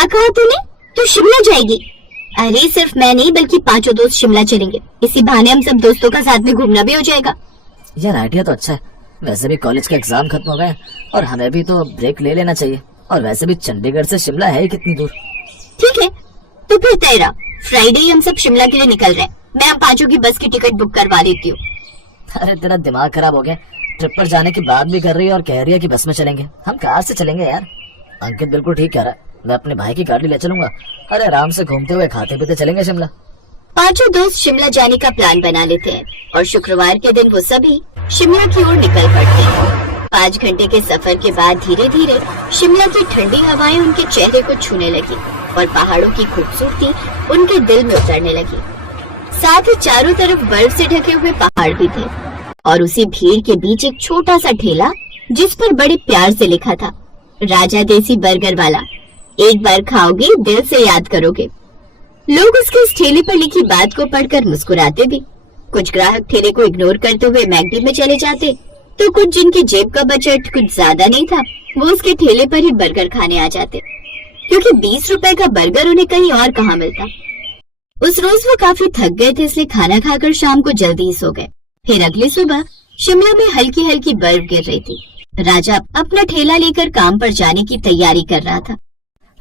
क्या कहा तूने? तू शिमला जाएगी? अरे सिर्फ मैं नहीं बल्कि 5 दोस्त शिमला चलेंगे। इसी बहाने हम सब दोस्तों का साथ में घूमना भी हो जाएगा। यार आइडिया तो अच्छा है। वैसे भी कॉलेज के एग्जाम खत्म हो गए और हमें भी तो ब्रेक ले लेना चाहिए। और वैसे भी चंडीगढ़ से शिमला है ही कितनी दूर। ठीक है, तो फिर तेरा फ्राइडे ही हम सब शिमला के लिए निकल रहे हैं। मैं हम 5 की बस की टिकट बुक करवा देती हूँ। अरे तेरा दिमाग खराब हो गया। ट्रिप पर जाने की बात भी कर रही है और कह रही है कि बस में चलेंगे। हम कार से चलेंगे यार। अंकित बिल्कुल ठीक कह रहा है। मैं अपने भाई की गाड़ी ले चलूंगा। अरे आराम से घूमते हुए खाते पीते चलेंगे शिमला। 5 दोस्त शिमला जाने का प्लान बना लेते हैं और शुक्रवार के दिन वो सभी शिमला की ओर निकल पड़ते हैं। 5 घंटे के सफर के बाद धीरे धीरे शिमला की ठंडी हवाएं उनके चेहरे को छूने लगी और पहाड़ों की खूबसूरती उनके दिल में उतरने लगी। साथ ही चारों तरफ बर्फ से ढके हुए पहाड़ भी थे और उसी भीड़ के बीच एक छोटा सा ठेला जिस पर बड़े प्यार से लिखा था, राजा देसी बर्गर वाला, एक बार खाओगे दिल से याद करोगे। लोग उसके इस ठेले पर लिखी बात को पढ़कर मुस्कुराते भी। कुछ ग्राहक ठेले को इग्नोर करते हुए मैकडी में चले जाते, तो कुछ जिनकी जेब का बजट कुछ ज्यादा नहीं था वो उसके ठेले पर ही बर्गर खाने आ जाते, क्योंकि 20 रुपए का बर्गर उन्हें कहीं और कहाँ मिलता। उस रोज वो काफी थक गए थे, इसलिए खाना खाकर शाम को जल्दी ही सो गए। फिर अगली सुबह शिमला में हल्की हल्की बर्फ गिर रही थी। राजा अपना ठेला लेकर काम पर जाने की तैयारी कर रहा था।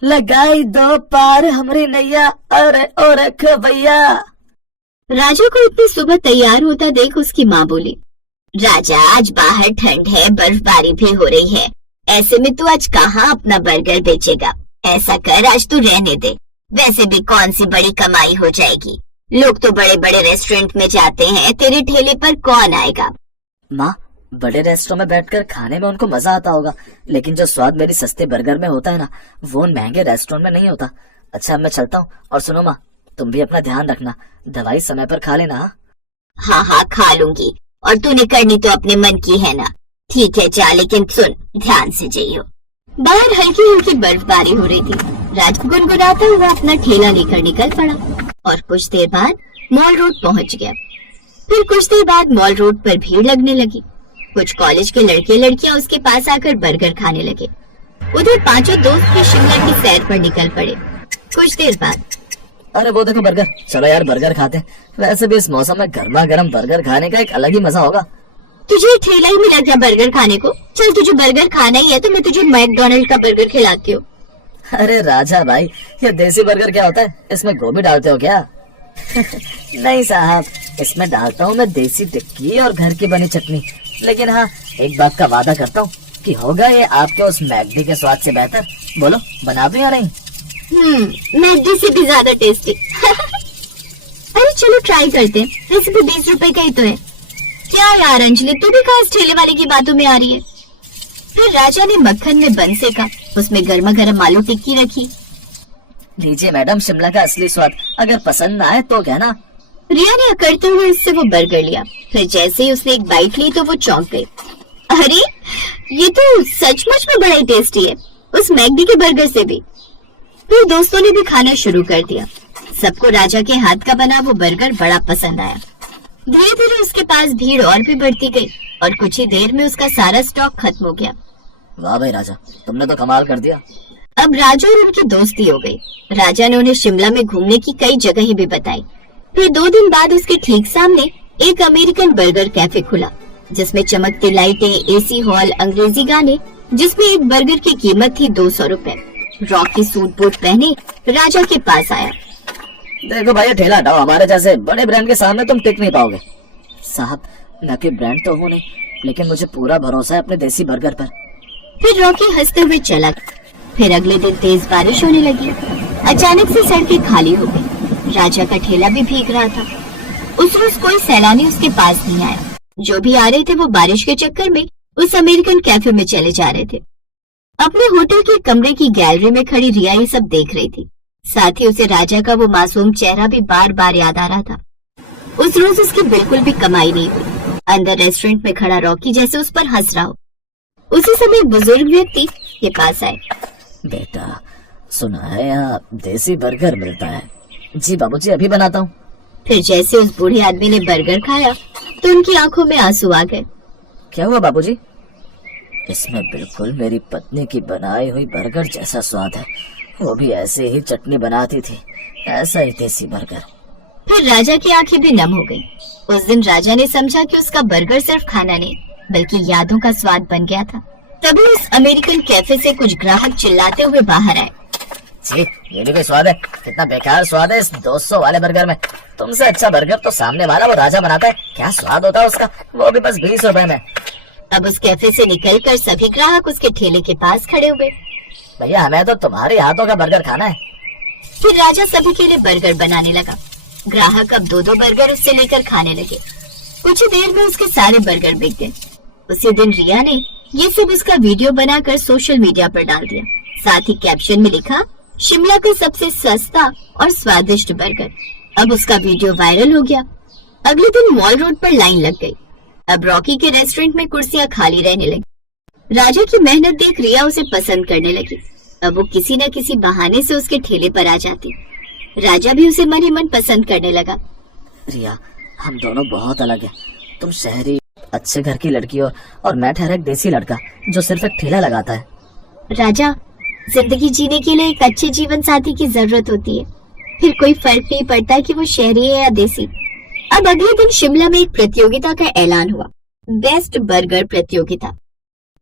लगाई दो पार हमरी नैया, अरे ओ रख भैया। राजा को इतनी सुबह तैयार होता देख उसकी माँ बोली, राजा आज बाहर ठंड है, बर्फबारी भी हो रही है, ऐसे में तू आज कहाँ अपना बर्गर बेचेगा? ऐसा कर आज तू रहने दे, वैसे भी कौन सी बड़ी कमाई हो जाएगी। लोग तो बड़े बड़े रेस्टोरेंट में जाते हैं, तेरे ठेले पर कौन आएगा? माँ, बड़े रेस्टोरेंट में बैठकर खाने में उनको मजा आता होगा, लेकिन जो स्वाद मेरी सस्ते बर्गर में होता है ना, वो महंगे रेस्टोरेंट में नहीं होता। अच्छा मैं चलता हूँ। और सुनो माँ, तुम भी अपना ध्यान रखना, दवाई समय पर खा लेना। हाँ हाँ खा लूंगी, और तूने करनी तो अपने मन की है ना। ठीक है जा, लेकिन सुन ध्यान से जाइयो। बाहर हल्की हल्की बर्फबारी हो रही थी। राज गुनगुनाता हुआ अपना ठेला लेकर निकल पड़ा और कुछ देर बाद मॉल रोड पहुंच गया। फिर कुछ देर बाद मॉल रोड पर भीड़ लगने लगी। कुछ कॉलेज के लड़के लड़कियां उसके पास आकर बर्गर खाने लगे। उधर 5 दोस्त भी शिमला की सैर पर निकल पड़े। कुछ देर बाद, अरे वो देखो बर्गर, चलो यार बर्गर खाते हैं। वैसे भी इस मौसम में गर्मा गर्म बर्गर खाने का एक अलग ही मजा होगा। तुझे ठेला ही मिला क्या बर्गर खाने को? चल तुझे बर्गर खाना ही है तो मैं तुझे मैकडॉनल्ड का बर्गर खिलाती हूँ। अरे राजा भाई, ये देसी बर्गर क्या होता है? इसमें गोभी डालते हो क्या? नहीं साहब, इसमें डालता हूँ मैं देसी टिक्की और घर की बनी चटनी। लेकिन हाँ, एक बात का वादा करता हूँ कि होगा ये आपके उस मैकडी के स्वाद से बेहतर। बोलो बना दूं या नहीं? मैकडी से भी ज्यादा टेस्टी। अरे चलो ट्राई करते हैं, वैसे भी 20 रुपए का ही तो है। क्या यार अंजलि, तू भी कहाँ इस ठेले वाले की बातों में आ रही है? फिर राजा ने मक्खन में बन सेका, उसमें गर्मा गर्म आलू टिक्की रखी। लीजिए मैडम, शिमला का असली स्वाद, अगर पसंद ना आए तो कहना। रिया ने अकड़ते हुए उससे वो बर्गर लिया। फिर जैसे ही उसने एक बाइट ली तो वो चौंक गई। अरे ये तो सचमुच में बड़ा ही टेस्टी है, उस मैकडी के बर्गर से भी। फिर दोस्तों ने भी खाना शुरू कर दिया। सबको राजा के हाथ का बना वो बर्गर बड़ा पसंद आया। धीरे धीरे उसके पास भीड़ और भी बढ़ती गई और कुछ ही देर में उसका सारा स्टॉक खत्म हो गया। वाह भाई राजा, तुमने तो कमाल कर दिया। अब राजा और उनकी दोस्ती हो गई। राजा ने उन्हें शिमला में घूमने की कई जगहें भी बताई। फिर 2 दिन बाद उसके ठीक सामने एक अमेरिकन बर्गर कैफे खुला, जिसमें चमकती लाइटें, एसी हॉल, अंग्रेजी गाने, जिसमें एक बर्गर की कीमत थी 200 रुपए। रॉकी सूट बूट पहने राजा के पास आया। देखो भाई, ठेला हटाओ, हमारे जैसे बड़े ब्रांड के सामने तुम टिक नहीं पाओगे। साहब, मैं कोई ब्रांड तो हूँ नहीं, लेकिन मुझे पूरा भरोसा है अपने देसी बर्गर पर। फिर रॉकी हंसते हुए चला। फिर अगले दिन तेज बारिश होने लगी। अचानक से सड़कें खाली हो गई। राजा का ठेला भी भीग रहा था। उस रोज कोई सैलानी उसके पास नहीं आया। जो भी आ रहे थे वो बारिश के चक्कर में उस अमेरिकन कैफे में चले जा रहे थे। अपने होटल के कमरे की गैलरी में खड़ी रिया ये सब देख रही थी। साथ ही उसे राजा का वो मासूम चेहरा भी बार बार याद आ रहा था। उस रोज उसकी बिल्कुल भी कमाई नहीं हुई। अंदर रेस्टोरेंट में खड़ा रॉकी जैसे उस पर हंस रहा हो। उसी समय एक बुजुर्ग व्यक्ति के पास आए। बेटा, सुना है यहाँ देसी बर्गर मिलता है? जी बाबूजी, अभी बनाता हूँ। फिर जैसे उस बूढ़े आदमी ने बर्गर खाया तो उनकी आंखों में आंसू आ गए। क्या हुआ बाबूजी? इसमें बिल्कुल मेरी पत्नी की बनाई हुई बर्गर जैसा स्वाद है, वो भी ऐसे ही चटनी बनाती थी, ऐसा ही देसी बर्गर। फिर राजा की आंखें भी नम हो गई। उस दिन राजा ने समझा कि उसका बर्गर सिर्फ खाना नहीं बल्कि यादों का स्वाद बन गया था। तभी उस अमेरिकन कैफे से कुछ ग्राहक चिल्लाते हुए बाहर आए। जी, ये भी कोई स्वाद है? कितना बेकार स्वाद है इस 200 वाले बर्गर में। तुमसे अच्छा बर्गर तो सामने वाला वो राजा बनाता है। क्या स्वाद होता है उसका, वो भी बस 20 रुपए में। अब उस कैफे से निकलकर सभी ग्राहक उसके ठेले के पास खड़े हुए। भैया, हमें तो तुम्हारे हाथों का बर्गर खाना है। फिर राजा सभी के लिए बर्गर बनाने लगा। ग्राहक अब 2-2 बर्गर उससे लेकर खाने लगे। कुछ ही देर में उसके सारे बर्गर बिक गए। उसी दिन रिया ने ये सब उसका वीडियो बनाकर सोशल मीडिया पर डाल दिया। साथ ही कैप्शन में लिखा, शिमला का सबसे सस्ता और स्वादिष्ट बर्गर। अब उसका वीडियो वायरल हो गया। अगले दिन मॉल रोड पर लाइन लग गई। अब रॉकी के रेस्टोरेंट में कुर्सियां खाली रहने लगी। राजा की मेहनत देख रिया उसे पसंद करने लगी। अब वो किसी न किसी बहाने से उसके ठेले पर आ जाती। राजा भी उसे मन ही मन पसंद करने लगा। रिया, हम दोनों बहुत अलग हैं। तुम शहरी अच्छे घर की लड़की हो और मैं ठहरा एक देसी लड़का जो सिर्फ एक ठेला लगाता है। राजा, जिंदगी जीने के लिए एक अच्छे जीवन साथी की जरूरत होती है। फिर कोई फर्क नहीं पड़ता कि वो शहरी है या देसी। अब अगले दिन शिमला में एक प्रतियोगिता का ऐलान हुआ, बेस्ट बर्गर प्रतियोगिता,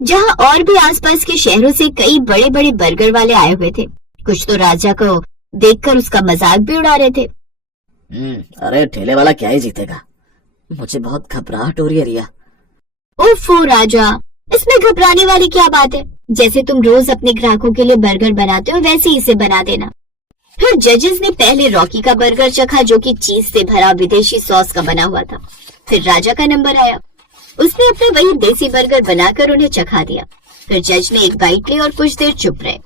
जहां और भी आसपास के शहरों से कई बड़े बड़े बर्गर वाले आए हुए थे। कुछ तो राजा को देखकर उसका मजाक भी उड़ा रहे थे। अरे ठेले वाला क्या ही जीतेगा, मुझे बहुत घबराहट हो रही है रिया। ओफो राजा, इसमें घबराने वाली क्या बात है? जैसे तुम रोज अपने ग्राहकों के लिए बर्गर बनाते हो वैसे ही इसे बना देना। फिर जजेस ने पहले रॉकी का बर्गर चखा जो कि चीज से भरा विदेशी सॉस का बना हुआ था। फिर राजा का नंबर आया। उसने अपना वही देसी बर्गर बनाकर उन्हें चखा दिया। फिर जज ने एक बाइट ली और कुछ देर चुप रहे।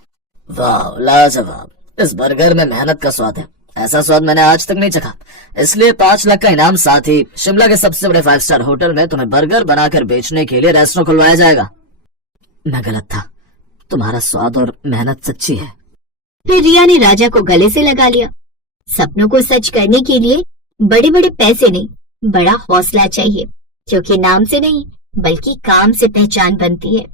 वाह, लाजवाब, इस बर्गर में मेहनत का स्वाद है। ऐसा स्वाद मैंने आज तक नहीं चखा। इसलिए 5 लाख का इनाम, साथ ही शिमला के सबसे बड़े 5 स्टार होटल में तुम्हें बर्गर बनाकर बेचने के लिए रेस्टोरेंट खुलवाया जाएगा। मैं गलत था, तुम्हारा स्वाद और मेहनत सच्ची है। फिर रिया ने राजा को गले से लगा लिया। सपनों को सच करने के लिए बड़े बड़े पैसे नहीं, बड़ा हौसला चाहिए, क्योंकि नाम से नहीं बल्कि काम से पहचान बनती है।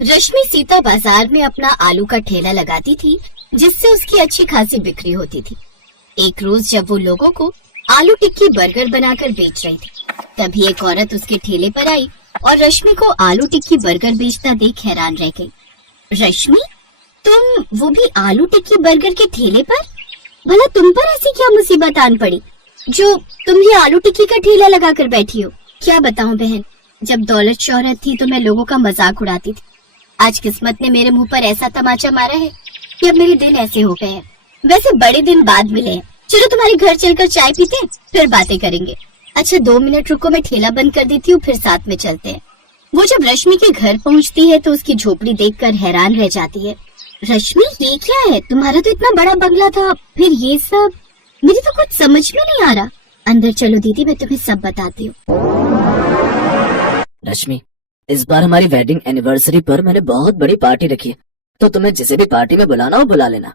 रश्मि सीता बाजार में अपना आलू का ठेला लगाती थी, जिससे उसकी अच्छी खासी बिक्री होती थी। एक रोज जब वो लोगों को आलू टिक्की बर्गर बनाकर बेच रही थी, तभी एक औरत उसके ठेले पर आई और रश्मि को आलू टिक्की बर्गर बेचता देख हैरान रह गई। रश्मि, तुम वो भी आलू टिक्की बर्गर के ठेले पर? भला तुम पर ऐसी क्या मुसीबत आन पड़ी जो तुम ये आलू टिक्की का ठेला लगाकर बैठी हो? क्या बताऊं बहन, जब दौलत शोहरत थी तो मैं लोगों का मजाक उड़ाती थी। आज किस्मत ने मेरे मुंह पर ऐसा तमाचा मारा है कि अब मेरे दिन ऐसे हो गए हैं। वैसे बड़े दिन बाद मिले हैं। चलो तुम्हारे घर चलकर चाय पीते हैं, फिर बातें करेंगे। अच्छा 2 मिनट रुको, मैं ठेला बंद कर देती हूँ, फिर साथ में चलते हैं। वो जब रश्मि के घर पहुँचती है तो उसकी झोपड़ी देखकर हैरान रह जाती है। रश्मि, ये क्या है? तुम्हारा तो इतना बड़ा बंगला था, फिर ये सब? मुझे तो कुछ समझ में नहीं आ रहा। अंदर चलो दीदी, मैं तुम्हें सब बताती हूँ। रश्मि, इस बार हमारी वेडिंग एनिवर्सरी पर मैंने बहुत बड़ी पार्टी रखी है, तो तुम्हें जिसे भी पार्टी में बुलाना हो बुला लेना।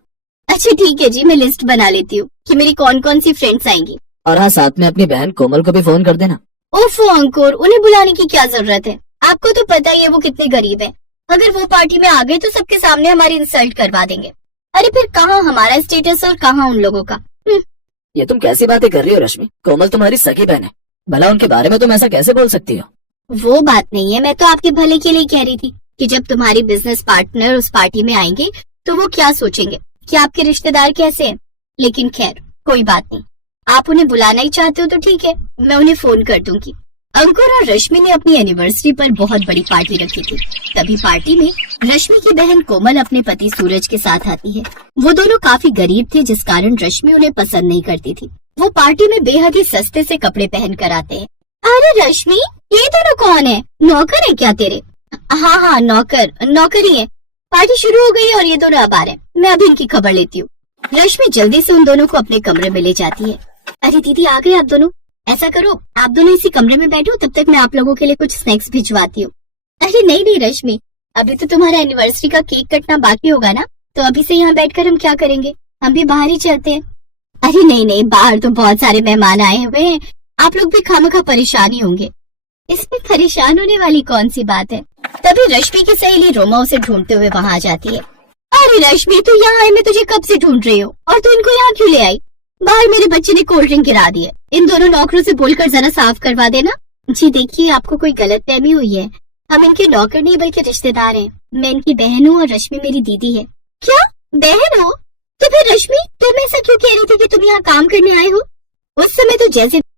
अच्छा ठीक है जी, मैं लिस्ट बना लेती हूँ कि मेरी कौन कौन सी फ्रेंड्स आएंगी। और हाँ, साथ में अपनी बहन कोमल को भी फोन कर देना। ओफो अंकुर, उन्हें बुलाने की क्या जरूरत है? आपको तो पता ही है वो कितने गरीब है। अगर वो पार्टी में आ गए तो सबके सामने हमारी इंसल्ट करवा देंगे। अरे फिर कहाँ हमारा स्टेटस और कहाँ उन लोगों का। ये तुम कैसी बातें कर रही हो रश्मि? कोमल तुम्हारी सगी बहन है, भला उनके बारे में तुम ऐसा कैसे बोल सकती हो? वो बात नहीं है, मैं तो आपके भले के लिए कह रही थी कि जब तुम्हारी बिजनेस पार्टनर उस पार्टी में आएंगे तो वो क्या सोचेंगे कि आपके रिश्तेदार कैसे हैं। लेकिन खैर कोई बात नहीं, आप उन्हें बुलाना ही चाहते हो तो ठीक है, मैं उन्हें फोन कर दूंगी। अंकुर और रश्मि ने अपनी एनिवर्सरी पर बहुत बड़ी पार्टी रखी थी। तभी पार्टी में रश्मि की बहन कोमल अपने पति सूरज के साथ आती है। वो दोनों काफी गरीब थे, जिस कारण रश्मि उन्हें पसंद नहीं करती थी। वो पार्टी में बेहद ही सस्ते से कपड़े पहन कर आते हैं। अरे रश्मि, ये दोनों कौन है? नौकर है क्या तेरे? हाँ, नौकर ही है। पार्टी शुरू हो गई है और ये दोनों अब आ रहे हैं, मैं अभी इनकी खबर लेती हूँ। रश्मि जल्दी से उन दोनों को अपने कमरे में ले जाती है। अरे दीदी, आ गए आप दोनों? ऐसा करो, आप दोनों इसी कमरे में बैठो, तब तक मैं आप लोगों के लिए कुछ स्नैक्स भिजवाती हूँ। अरे नहीं रश्मि, अभी तो तुम्हारा एनिवर्सरी का केक कटना बाकी होगा ना, तो अभी से यहाँ बैठकर हम क्या करेंगे? हम भी बाहर ही चलते हैं। अरे नहीं, बाहर तो बहुत सारे मेहमान आए हुए हैं, आप लोग भी खामखा परेशान ही होंगे। इसमें परेशान होने वाली कौन सी बात है। तभी रश्मि की सहेली रोमा उसे ढूंढते हुए वहां आ जाती है। अरे रश्मि, तू यहाँ है, मैं तुझे कब से ढूंढ रही हूँ, और तू इनको यहाँ क्यों ले आई? बाहर मेरे बच्चे ने कोल्ड ड्रिंक गिरा दी है, इन दोनों नौकरों से बोलकर जरा साफ करवा देना। जी देखिए, आपको कोई गलतफहमी हुई है, हम इनके नौकर नहीं बल्कि रिश्तेदार हैं। मैं इनकी बहन हूँ और रश्मि मेरी दीदी है। क्या बहन हो? तो फिर रश्मि, तुम ऐसा क्यों कह रही थी कि तुम यहाँ काम करने आए हो? उस समय तो जैसे